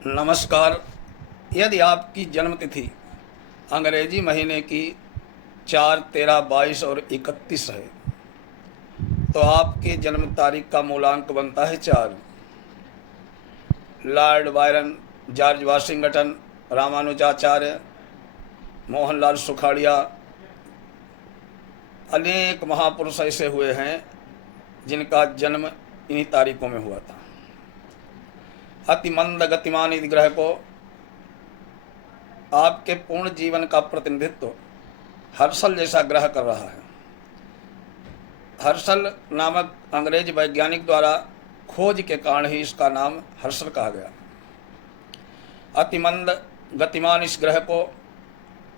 नमस्कार। यदि आपकी जन्मतिथि अंग्रेजी महीने की 4, 13, 22 और 31 है तो आपके जन्म तारीख का मूलांक बनता है 4। Lord Byron, George Washington, Ramanujacharya, Mohanlal Sukhadia, अनेक महापुरुष ऐसे हुए हैं जिनका जन्म इन्हीं तारीखों में हुआ था। अति मंद गतिमान इस ग्रह को आपके पूर्ण जीवन का प्रतिनिधित्व हर्शल जैसा ग्रह कर रहा है। हर्शल नामक अंग्रेज वैज्ञानिक द्वारा खोज के कारण ही इसका नाम हर्शल कहा गया। अतिमंद गतिमान इस ग्रह को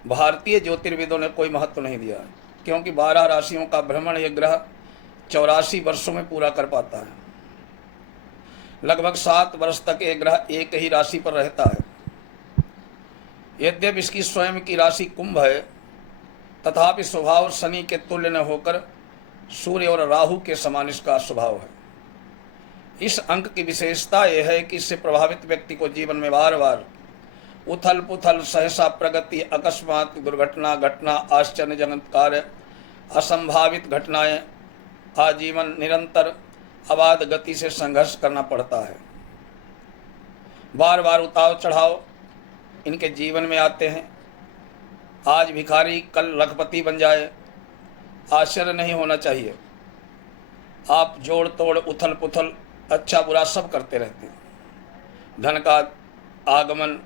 भारतीय ज्योतिर्विदों ने कोई महत्व नहीं दिया, क्योंकि 12 राशियों का भ्रमण यह ग्रह 84 वर्षों में पूरा कर पाता है। लगभग 7 वर्ष तक यह ग्रह एक ही राशि पर रहता है। यद्यपि इसकी स्वयं की राशि कुंभ है, तथापि स्वभाव शनि के तुल्य न होकर सूर्य और राहु के समान इसका स्वभाव है। इस अंक की विशेषता यह है कि इससे प्रभावित व्यक्ति को जीवन में बार बार उथल पुथल, सहसा प्रगति, अकस्मात दुर्घटना, घटना, आश्चर्यजनक कार्य, असंभावित घटनाएं, आजीवन निरंतर अबाध गति से संघर्ष करना पड़ता है। बार बार उतार चढ़ाव इनके जीवन में आते हैं। आज भिखारी कल लखपति बन जाए, आश्चर्य नहीं होना चाहिए। आप जोड़ तोड़, उथल पुथल, अच्छा बुरा सब करते रहते हैं। धन का आगमन,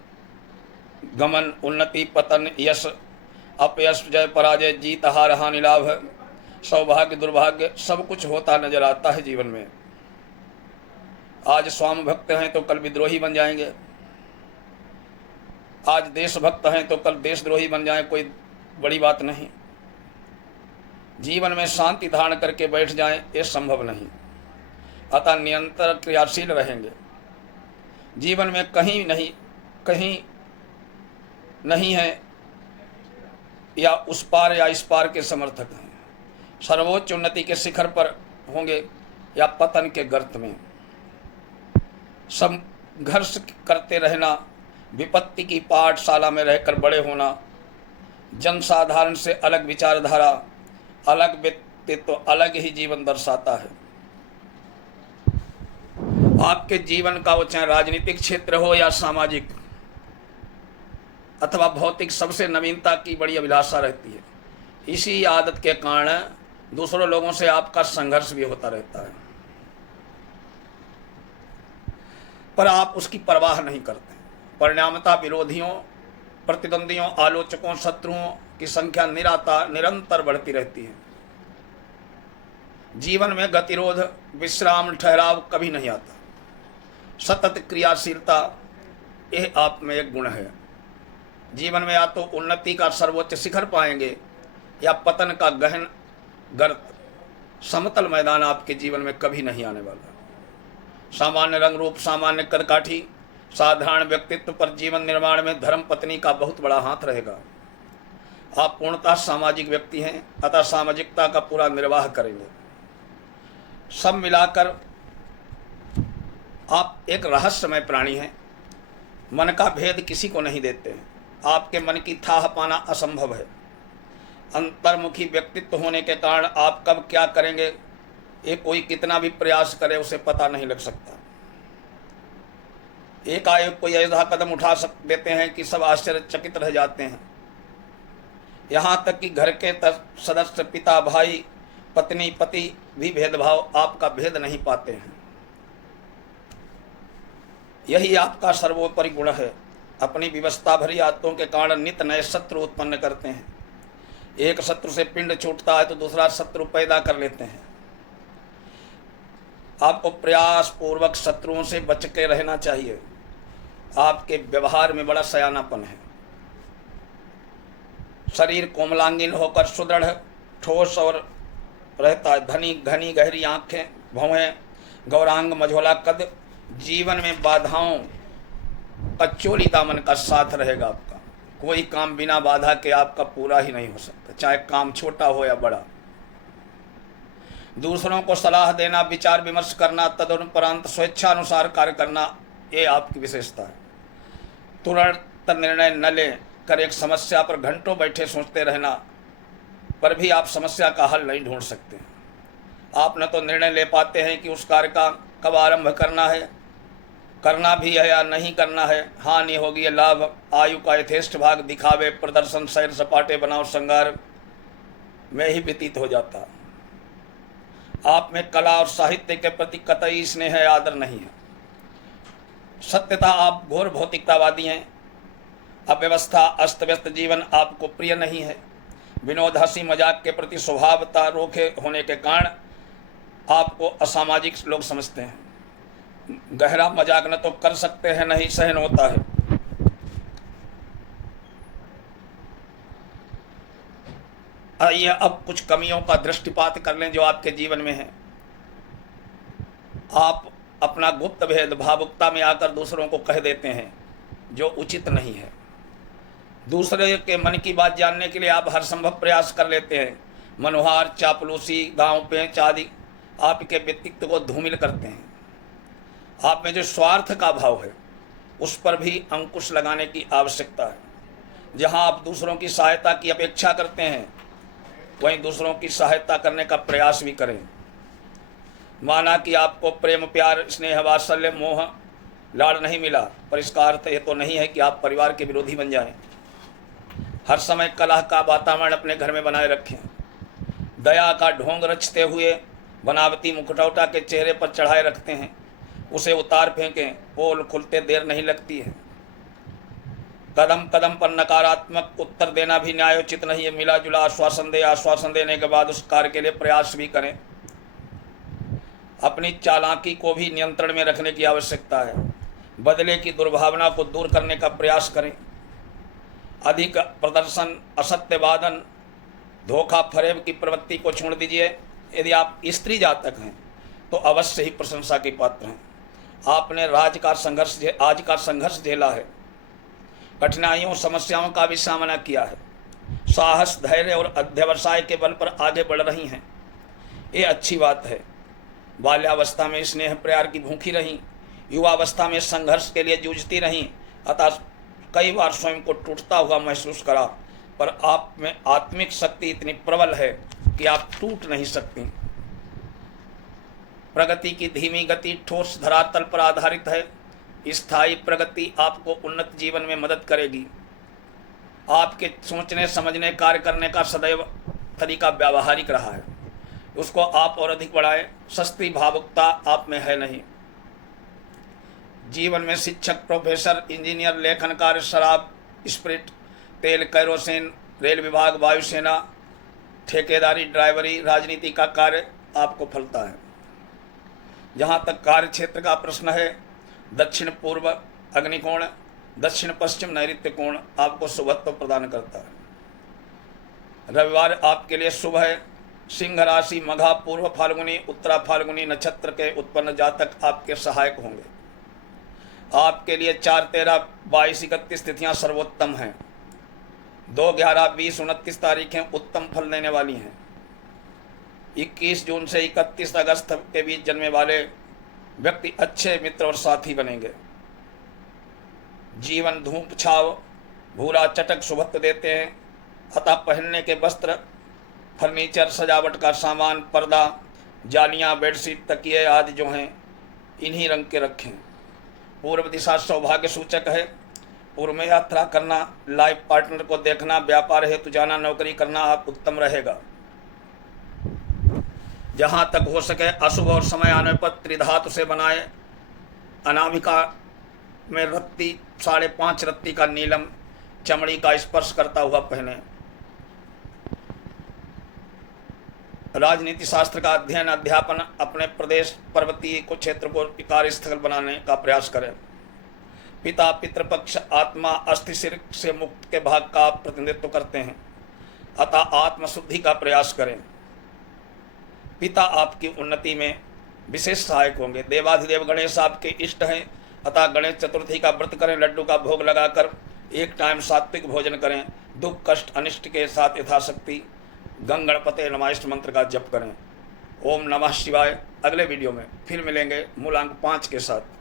गमन, उन्नति, पतन, यश, अपयश, जय पराजय, जीत हार, हानि लाभ, सौभाग्य दुर्भाग्य, सब कुछ होता नजर आता है जीवन में। आज स्वामी भक्त हैं तो कल विद्रोही बन जाएंगे। आज देशभक्त हैं तो कल देशद्रोही बन जाएं, कोई बड़ी बात नहीं। जीवन में शांति धारण करके बैठ जाएं, ये संभव नहीं। अतः निरंतर क्रियाशील रहेंगे। जीवन में कहीं नहीं है या उस पार या इस पार के समर्थक हैं। सर्वोच्च उन्नति के शिखर पर होंगे या पतन के गर्त में। संघर्ष करते रहना, विपत्ति की पाठशाला में रहकर बड़े होना, जनसाधारण से अलग विचारधारा, अलग व्यक्तित्व, अलग ही जीवन दर्शाता है। आपके जीवन का वो चाहे राजनीतिक क्षेत्र हो या सामाजिक अथवा भौतिक, सबसे नवीनता की बड़ी अभिलाषा रहती है। इसी आदत के कारण दूसरों लोगों से आपका संघर्ष भी होता रहता है, पर आप उसकी परवाह नहीं करते। परिणामतः विरोधियों, प्रतिद्वंदियों, आलोचकों, शत्रुओं की संख्या निरंतर बढ़ती रहती है। जीवन में गतिरोध, विश्राम, ठहराव कभी नहीं आता। सतत क्रियाशीलता, यह आप में एक गुण है। जीवन में या तो उन्नति का सर्वोच्च शिखर पाएंगे या पतन का गहन गर्त। समतल मैदान आपके जीवन में कभी नहीं आने वाला। सामान्य रंग रूप, सामान्य कदकाठी, साधारण व्यक्तित्व पर जीवन निर्माण में धर्म पत्नी का बहुत बड़ा हाथ रहेगा। आप पूर्णतः सामाजिक व्यक्ति हैं, अतः सामाजिकता का पूरा निर्वाह करेंगे। सब मिलाकर आप एक रहस्यमय प्राणी हैं। मन का भेद किसी को नहीं देते हैं। आपके मन की थाह पाना असंभव है। अंतर्मुखी व्यक्तित्व होने के कारण आप कब क्या करेंगे, ये कोई कितना भी प्रयास करे उसे पता नहीं लग सकता। एकाएक कोई ऐसा कदम उठा देते हैं कि सब आश्चर्यचकित रह जाते हैं। यहाँ तक कि घर के सदस्य, पिता, भाई, पत्नी, पति भी भेदभाव आपका भेद नहीं पाते हैं। यही आपका सर्वोपरि गुण है। अपनी विवशता भरी आदतों के कारण नित नए शत्रु उत्पन्न करते हैं। एक शत्रु से पिंड छूटता है तो दूसरा शत्रु पैदा कर लेते हैं। आपको प्रयास पूर्वक शत्रुओं से बच के रहना चाहिए। आपके व्यवहार में बड़ा सयानापन है। शरीर कोमलांगिन होकर सुदृढ़, ठोस और रहता है। घनी गहरी आंखें, भौहें, गौरांग, मझोला कद। जीवन में बाधाओं का चोली दामन का साथ रहेगा आपका। कोई काम बिना बाधा के आपका पूरा ही नहीं हो सकता, चाहे काम छोटा हो या बड़ा। दूसरों को सलाह देना, विचार विमर्श करना, तदुपरांत स्वेच्छानुसार कार्य करना, ये आपकी विशेषता है। तुरंत निर्णय न ले कर एक समस्या पर घंटों बैठे सोचते रहना पर भी आप समस्या का हल नहीं ढूंढ सकते। आप न तो निर्णय ले पाते हैं कि उस कार्य का कब आरंभ करना है, करना भी है या नहीं करना है, हानि होगी या लाभ, आयु का यथेष्ट भाग दिखावे प्रदर्शन सैर सपाटे बनाव श्रृंगार में ही व्यतीत हो जाता। आप में कला और साहित्य के प्रति कतई स्नेह है, आदर नहीं है। सत्यता आप घोर भौतिकतावादी हैं। अव्यवस्था अस्त व्यस्त जीवन आपको प्रिय नहीं है। विनोद हंसी मजाक के प्रति स्वभावता रोके होने के कारण आपको असामाजिक लोग समझते हैं। गहरा मजाक न तो कर सकते हैं न ही सहन होता है। आइए अब कुछ कमियों का दृष्टिपात कर लें जो आपके जीवन में है। आप अपना गुप्त भेद भावुकता में आकर दूसरों को कह देते हैं जो उचित नहीं है। दूसरे के मन की बात जानने के लिए आप हर संभव प्रयास कर लेते हैं। मनोहार चापलूसी गांव पेंच आदि आपके व्यक्तित्व को धूमिल करते हैं। आप में जो स्वार्थ का भाव है उस पर भी अंकुश लगाने की आवश्यकता है। जहां आप दूसरों की सहायता की अपेक्षा करते हैं वहीं दूसरों की सहायता करने का प्रयास भी करें। माना कि आपको प्रेम प्यार स्नेह वात्सल्य मोह लाड़ नहीं मिला, पर इसका अर्थ ये तो नहीं है कि आप परिवार के विरोधी बन जाएं। हर समय कलह का वातावरण अपने घर में बनाए रखें। दया का ढोंग रचते हुए बनावटी मुखौटा के चेहरे पर चढ़ाए रखते हैं, उसे उतार फेंकें, पोल खुलते देर नहीं लगती है। कदम कदम पर नकारात्मक उत्तर देना भी न्यायोचित नहीं है। मिला जुला आश्वासन देने के बाद उस कार्य के लिए प्रयास भी करें। अपनी चालाकी को भी नियंत्रण में रखने की आवश्यकता है। बदले की दुर्भावना को दूर करने का प्रयास करें। अधिक प्रदर्शन असत्य वादन धोखा फरेब की प्रवृत्ति को छोड़ दीजिए। यदि आप स्त्री जातक हैं तो अवश्य ही प्रशंसा के पात्र हैं। आपने आज का संघर्ष झेला है, कठिनाइयों समस्याओं का भी सामना किया है। साहस धैर्य और अध्यवसाय के बल पर आगे बढ़ रही हैं, ये अच्छी बात है। बाल्यावस्था में स्नेह प्यार की भूखी रहीं, युवावस्था में संघर्ष के लिए जूझती रहीं, अतः कई बार स्वयं को टूटता हुआ महसूस करा, पर आप में आत्मिक शक्ति इतनी प्रबल है कि आप टूट नहीं सकती। प्रगति की धीमी गति ठोस धरातल पर आधारित है। स्थायी प्रगति आपको उन्नत जीवन में मदद करेगी। आपके सोचने समझने कार्य करने का सदैव तरीका व्यावहारिक रहा है, उसको आप और अधिक बढ़ाएं। सस्ती भावुकता आप में है नहीं। जीवन में शिक्षक प्रोफेसर इंजीनियर लेखन कार्य शराब स्प्रिट तेल कैरोसिन रेल विभाग वायुसेना ठेकेदारी ड्राइवरी राजनीति का कार्य आपको फलता है। जहाँ तक कार्य क्षेत्र का प्रश्न है, दक्षिण पूर्व अग्निकोण दक्षिण पश्चिम नैऋत्य कोण आपको शुभत्व प्रदान करता है। रविवार आपके लिए शुभ है। सिंह राशि मघा पूर्व फाल्गुनी उत्तरा फाल्गुनी नक्षत्र के उत्पन्न जातक आपके सहायक होंगे। आपके लिए 4, 13, 22, 31 तिथियां सर्वोत्तम हैं। 2, 11, 20, 29 तारीखें उत्तम फल देने वाली हैं। 21 जून से 31 अगस्त के बीच जन्मे वाले व्यक्ति अच्छे मित्र और साथी बनेंगे। जीवन धूप छाव भूरा चटक शुभत्व देते हैं, अतः पहनने के वस्त्र फर्नीचर सजावट का सामान पर्दा जालियां बेडशीट तकिए आदि जो हैं इन्हीं रंग के रखें। पूर्व दिशा सौभाग्य सूचक है। पूर्व में यात्रा करना, लाइफ पार्टनर को देखना, व्यापार हेतु जाना, नौकरी करना आप उत्तम रहेगा। जहाँ तक हो सके अशुभ और समय आने पर त्रिधातु से बनाए अनामिका में रत्ती 5.5 रत्ती का नीलम चमड़ी का स्पर्श करता हुआ पहने। राजनीति शास्त्र का अध्ययन अध्यापन अपने प्रदेश पर्वतीय को क्षेत्र को कार्यस्थल बनाने का प्रयास करें। पिता पितृपक्ष आत्मा अस्थि सिर से मुक्त के भाग का प्रतिनिधित्व करते हैं, अतः आत्मशुद्धि का प्रयास करें। पिता आपकी उन्नति में विशेष सहायक होंगे। देवाधिदेव गणेश आपके इष्ट हैं, अतः गणेश चतुर्थी का व्रत करें। लड्डू का भोग लगाकर एक टाइम सात्विक भोजन करें। दुख कष्ट अनिष्ट के साथ यथाशक्ति गंगणपते नमः इष्ट मंत्र का जप करें। ओम नमः शिवाय। अगले वीडियो में फिर मिलेंगे मूलांक 5 के साथ।